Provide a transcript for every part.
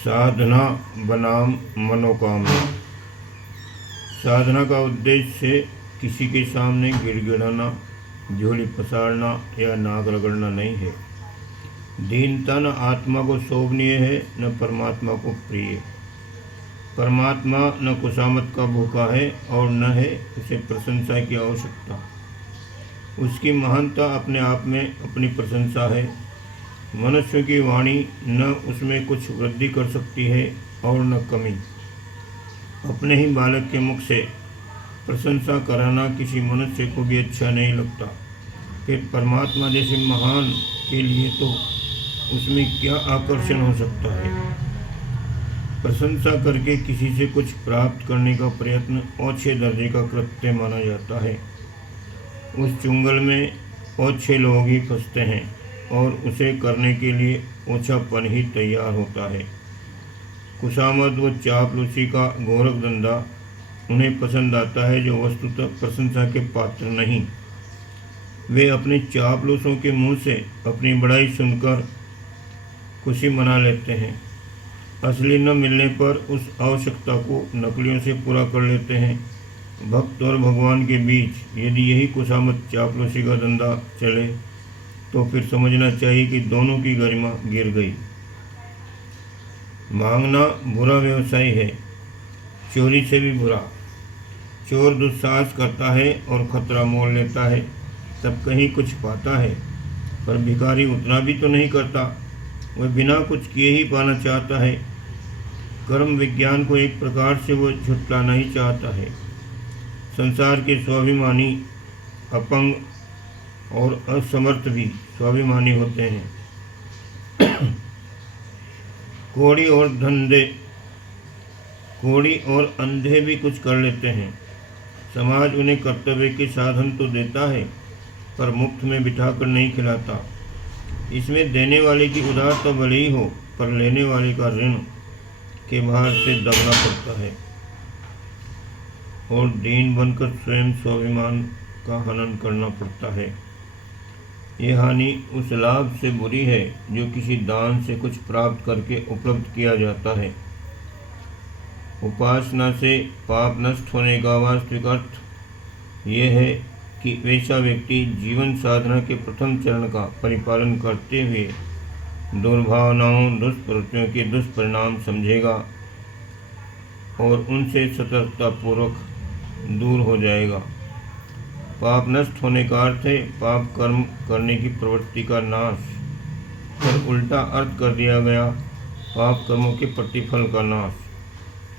साधना बनाम मनोकामना। साधना का उद्देश्य किसी के सामने गिड़गिड़ाना, झोली पसारना या नाक रगड़ना नहीं है। दीनता न आत्मा को शोभनीय है न परमात्मा को प्रिय। परमात्मा न खुशामद का भूखा है और न है उसे प्रशंसा की आवश्यकता। उसकी महानता अपने आप में अपनी प्रशंसा है। मनुष्य की वाणी न उसमें कुछ वृद्धि कर सकती है और न कमी। अपने ही बालक के मुख से प्रशंसा कराना किसी मनुष्य को भी अच्छा नहीं लगता। फिर परमात्मा जैसे महान के लिए तो उसमें क्या आकर्षण हो सकता है। प्रशंसा करके किसी से कुछ प्राप्त करने का प्रयत्न ओछे दर्जे का कृत्य माना जाता है। उस चुंगल में ओछे लोग ही फंसते हैं और उसे करने के लिए ओछापन ही तैयार होता है। खुशामद व चापलूसी का गोरख धंधा उन्हें पसंद आता है जो वस्तुतः प्रशंसा के पात्र नहीं। वे अपने चापलूसों के मुंह से अपनी बड़ाई सुनकर खुशी मना लेते हैं। असली न मिलने पर उस आवश्यकता को नकलियों से पूरा कर लेते हैं। भक्त और भगवान के बीच यदि यही खुशामद चापलूसी का धंधा चले तो फिर समझना चाहिए कि दोनों की गरिमा गिर गई। मांगना बुरा व्यवसाय है, चोरी से भी बुरा। चोर दुस्साहस करता है और खतरा मोल लेता है, तब कहीं कुछ पाता है। पर भिखारी उतना भी तो नहीं करता, वह बिना कुछ किए ही पाना चाहता है। कर्म विज्ञान को एक प्रकार से वो झुटलाना ही चाहता है। संसार के स्वाभिमानी, अपंग और असमर्थ भी स्वाभिमानी होते हैं। कोड़ी और अंधे भी कुछ कर लेते हैं। समाज उन्हें कर्तव्य के साधन तो देता है पर मुफ्त में बिठाकर नहीं खिलाता। इसमें देने वाले की उदारता भले ही हो पर लेने वाले का ऋण के भार से दबना पड़ता है और दीन बनकर स्वयं स्वाभिमान का हनन करना पड़ता है। यह हानि उस लाभ से बुरी है जो किसी दान से कुछ प्राप्त करके उपलब्ध किया जाता है। उपासना से पाप नष्ट होने का वास्तविक अर्थ यह है कि वैसा व्यक्ति जीवन साधना के प्रथम चरण का परिपालन करते हुए दुर्भावनाओं, दुष्प्रवृत्तियों के दुष्परिणाम समझेगा और उनसे सतर्कतापूर्वक दूर हो जाएगा। पाप नष्ट होने का अर्थ है पाप कर्म करने की प्रवृत्ति का नाश, पर उल्टा अर्थ कर दिया गया पाप कर्मों के प्रतिफल का नाश।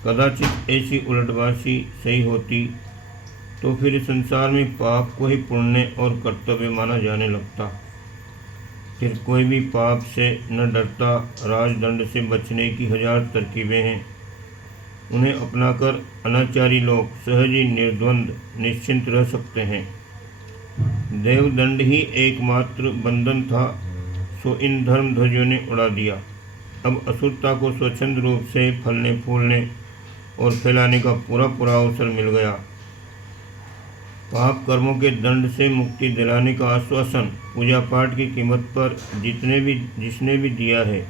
कदाचित ऐसी उलटबाजी सही होती तो फिर संसार में पाप को ही पुण्य और कर्तव्य माना जाने लगता। फिर कोई भी पाप से न डरता। राजदंड से बचने की हजार तरकीबें हैं, उन्हें अपनाकर अनाचारी लोग सहज ही निर्द्वंद निश्चिंत रह सकते हैं। देवदंड ही एकमात्र बंधन था, सो इन धर्म ध्वजों ने उड़ा दिया। अब असुरता को स्वच्छंद रूप से फलने फूलने और फैलाने का पूरा अवसर मिल गया। पाप कर्मों के दंड से मुक्ति दिलाने का आश्वासन पूजा पाठ की कीमत पर जिसने भी दिया है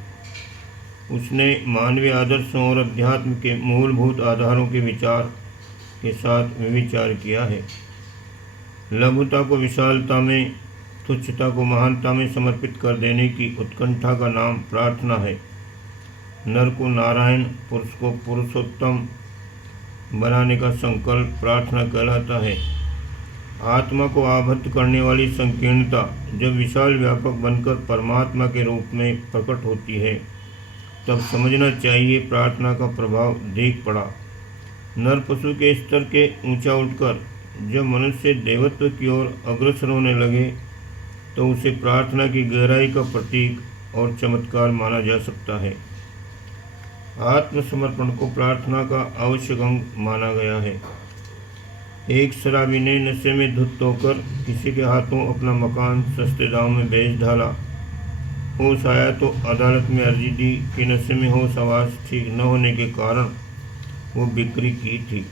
उसने मानवीय आदर्शों और अध्यात्म के मूलभूत आधारों के विचार के साथ विचार किया है। लघुता को विशालता में, तुच्छता को महानता में समर्पित कर देने की उत्कंठा का नाम प्रार्थना है। नर को नारायण, पुरुष को पुरुषोत्तम बनाने का संकल्प प्रार्थना कहलाता है। आत्मा को आबद्ध करने वाली संकीर्णता जब विशाल व्यापक बनकर परमात्मा के रूप में प्रकट होती है तब समझना चाहिए प्रार्थना का प्रभाव देख पड़ा। नर पशु के स्तर के ऊंचा उठकर जब मनुष्य देवत्व की ओर अग्रसर होने लगे तो उसे प्रार्थना की गहराई का प्रतीक और चमत्कार माना जा सकता है। आत्मसमर्पण को प्रार्थना का आवश्यक अंग माना गया है। एक शराबी ने नशे में धुत होकर किसी के हाथों अपना मकान सस्ते दाम में बेच डाला। होश आया तो अदालत में अर्जी दी कि नशे में होश आवास ठीक न होने के कारण वो बिक्री की थी।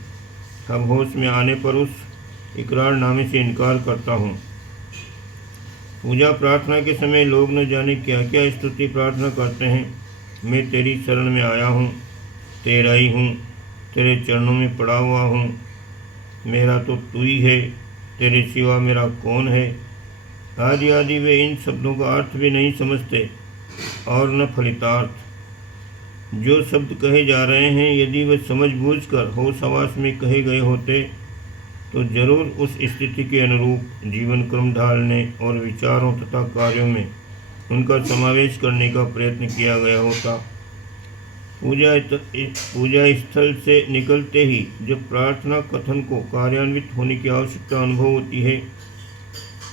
अब होश में आने पर उस इकरारनामे से इनकार करता हूँ। पूजा प्रार्थना के समय लोग न जाने क्या क्या स्तुति प्रार्थना करते हैं। मैं तेरी शरण में आया हूँ, तेरा ही हूँ, तेरे चरणों में पड़ा हुआ हूँ। मेरा तो तू ही है, तेरे सिवा मेरा कौन है। आदि आदि वे इन शब्दों का अर्थ भी नहीं समझते और न फलितार्थ। जो शब्द कहे जा रहे हैं यदि वे समझबूझकर होश हवास में कहे गए होते तो जरूर उस स्थिति के अनुरूप जीवन क्रम ढालने और विचारों तथा कार्यों में उनका समावेश करने का प्रयत्न किया गया होता। पूजा स्थल से निकलते ही जब प्रार्थना कथन को कार्यान्वित होने की आवश्यकता अनुभव होती है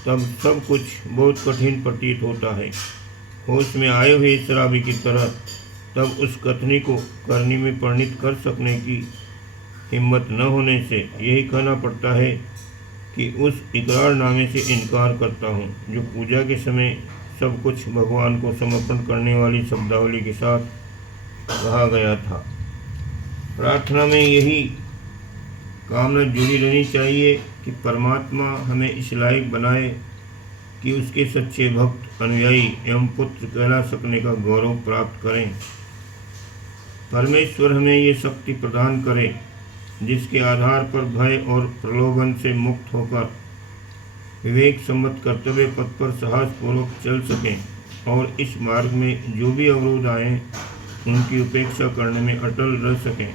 तब सब कुछ बहुत कठिन प्रतीत होता है। होश में आए हुए शराबी की तरह तब उस कथनी को करनी में परिणित कर सकने की हिम्मत न होने से यही कहना पड़ता है कि उस इकरारनामे से इनकार करता हूँ जो पूजा के समय सब कुछ भगवान को समर्पण करने वाली शब्दावली के साथ कहा गया था। प्रार्थना में यही कामना जुड़ी रहनी चाहिए कि परमात्मा हमें इस लायक बनाए कि उसके सच्चे भक्त, अनुयायी एवं पुत्र कहला सकने का गौरव प्राप्त करें। परमेश्वर हमें ये शक्ति प्रदान करे जिसके आधार पर भय और प्रलोभन से मुक्त होकर विवेक सम्मत कर्तव्य पथ पर साहसपूर्वक चल सकें और इस मार्ग में जो भी अवरोध आए उनकी उपेक्षा करने में अटल रह सकें।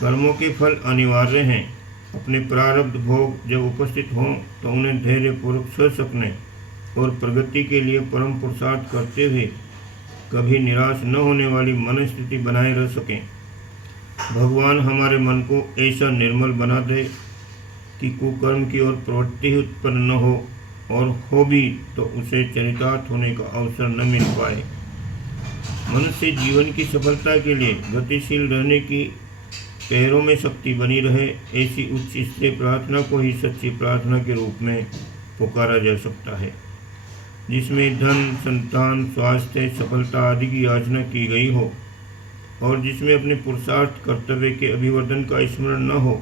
कर्मों के फल अनिवार्य हैं। अपने प्रारब्ध भोग जब उपस्थित हों तो उन्हें धैर्यपूर्वक सह सकने और प्रगति के लिए परम पुरुषार्थ करते हुए कभी निराश न होने वाली मन स्थिति बनाए रह सकें। भगवान हमारे मन को ऐसा निर्मल बना दे कि कुकर्म की ओर प्रवृत्ति उत्पन्न न हो और हो भी तो उसे चरितार्थ होने का अवसर न मिल पाए। मनुष्य जीवन की सफलता के लिए गतिशील रहने की पैरों में शक्ति बनी रहे, ऐसी उच्च स्तरीय प्रार्थना को ही सच्ची प्रार्थना के रूप में पुकारा जा सकता है, जिसमें धन, संतान, स्वास्थ्य, सफलता आदि की याचना की गई हो और जिसमें अपने पुरुषार्थ कर्तव्य के अभिवर्धन का स्मरण न हो।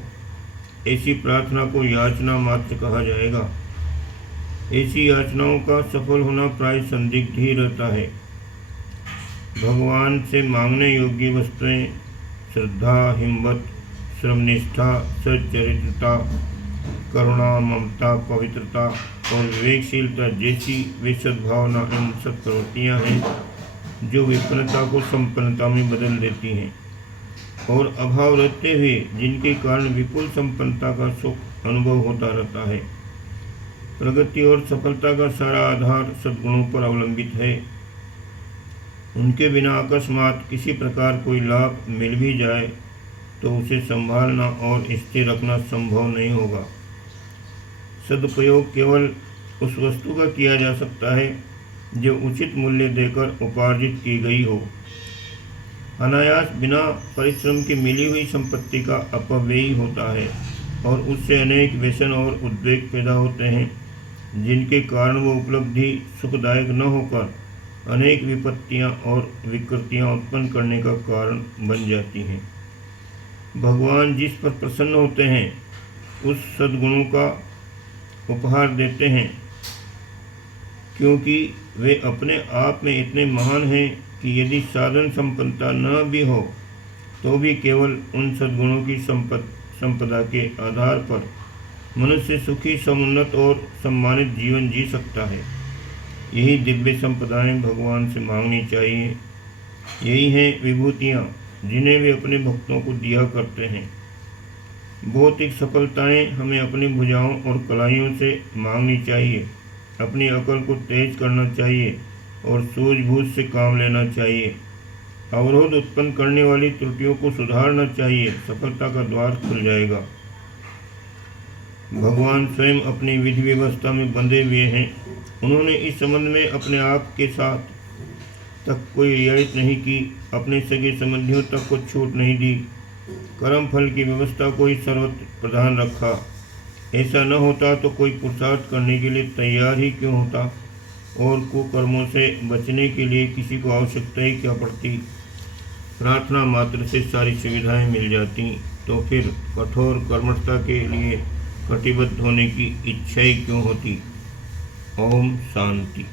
ऐसी प्रार्थना को याचना मात्र कहा जाएगा। ऐसी याचनाओं का सफल होना प्राय संदिग्ध ही रहता है। भगवान से मांगने योग्य वस्तुएं श्रद्धा, हिम्मत, श्रमनिष्ठा, सच्चरित्रता, करुणा, ममता, पवित्रता और विवेकशीलता जैसी वे सद्भावना एवं सत्प्रवृत्तियाँ हैं जो विपन्नता को संपन्नता में बदल देती हैं और अभाव रहते हुए जिनके कारण विपुल संपन्नता का सुख अनुभव होता रहता है। प्रगति और सफलता का सारा आधार सद्गुणों पर अवलंबित है। उनके बिना अकस्मात किसी प्रकार कोई लाभ मिल भी जाए तो उसे संभालना और स्थिर रखना संभव नहीं होगा। सदुपयोग केवल उस वस्तु का किया जा सकता है जो उचित मूल्य देकर उपार्जित की गई हो। अनायास बिना परिश्रम की मिली हुई संपत्ति का अपव्यय होता है और उससे अनेक व्यसन और उद्वेग पैदा होते हैं जिनके कारण वो उपलब्धि सुखदायक न होकर अनेक विपत्तियां और विकृतियां उत्पन्न करने का कारण बन जाती हैं। भगवान जिस पर प्रसन्न होते हैं उस सद्गुणों का उपहार देते हैं क्योंकि वे अपने आप में इतने महान हैं कि यदि साधन संपन्नता न भी हो तो भी केवल उन सद्गुणों की संपदा के आधार पर मनुष्य सुखी, समुन्नत और सम्मानित जीवन जी सकता है। यही दिव्य संपदाएं भगवान से मांगनी चाहिए। यही हैं विभूतियाँ जिन्हें वे अपने भक्तों को दिया करते हैं। भौतिक सफलताएं हमें अपनी भुजाओं और कलाइयों से मांगनी चाहिए। अपनी अकल को तेज करना चाहिए और सूझबूझ से काम लेना चाहिए। अवरोध उत्पन्न करने वाली त्रुटियों को सुधारना चाहिए। सफलता का द्वार खुल जाएगा। भगवान स्वयं अपनी विधि व्यवस्था में बंधे हुए हैं। उन्होंने इस संबंध में अपने आप के साथ तक कोई रियायत नहीं की, अपने सगे संबंधियों तक को छूट नहीं दी। कर्म फल की व्यवस्था को ही सर्वत्र प्रधान रखा। ऐसा न होता तो कोई पुरुषार्थ करने के लिए तैयार ही क्यों होता और कुकर्मों से बचने के लिए किसी को आवश्यकता ही क्या पड़ती। प्रार्थना मात्र से सारी सुविधाएं मिल जाती तो फिर कठोर कर्मठता के लिए कटिबद्ध होने की इच्छा ही क्यों होती। ओम शांति।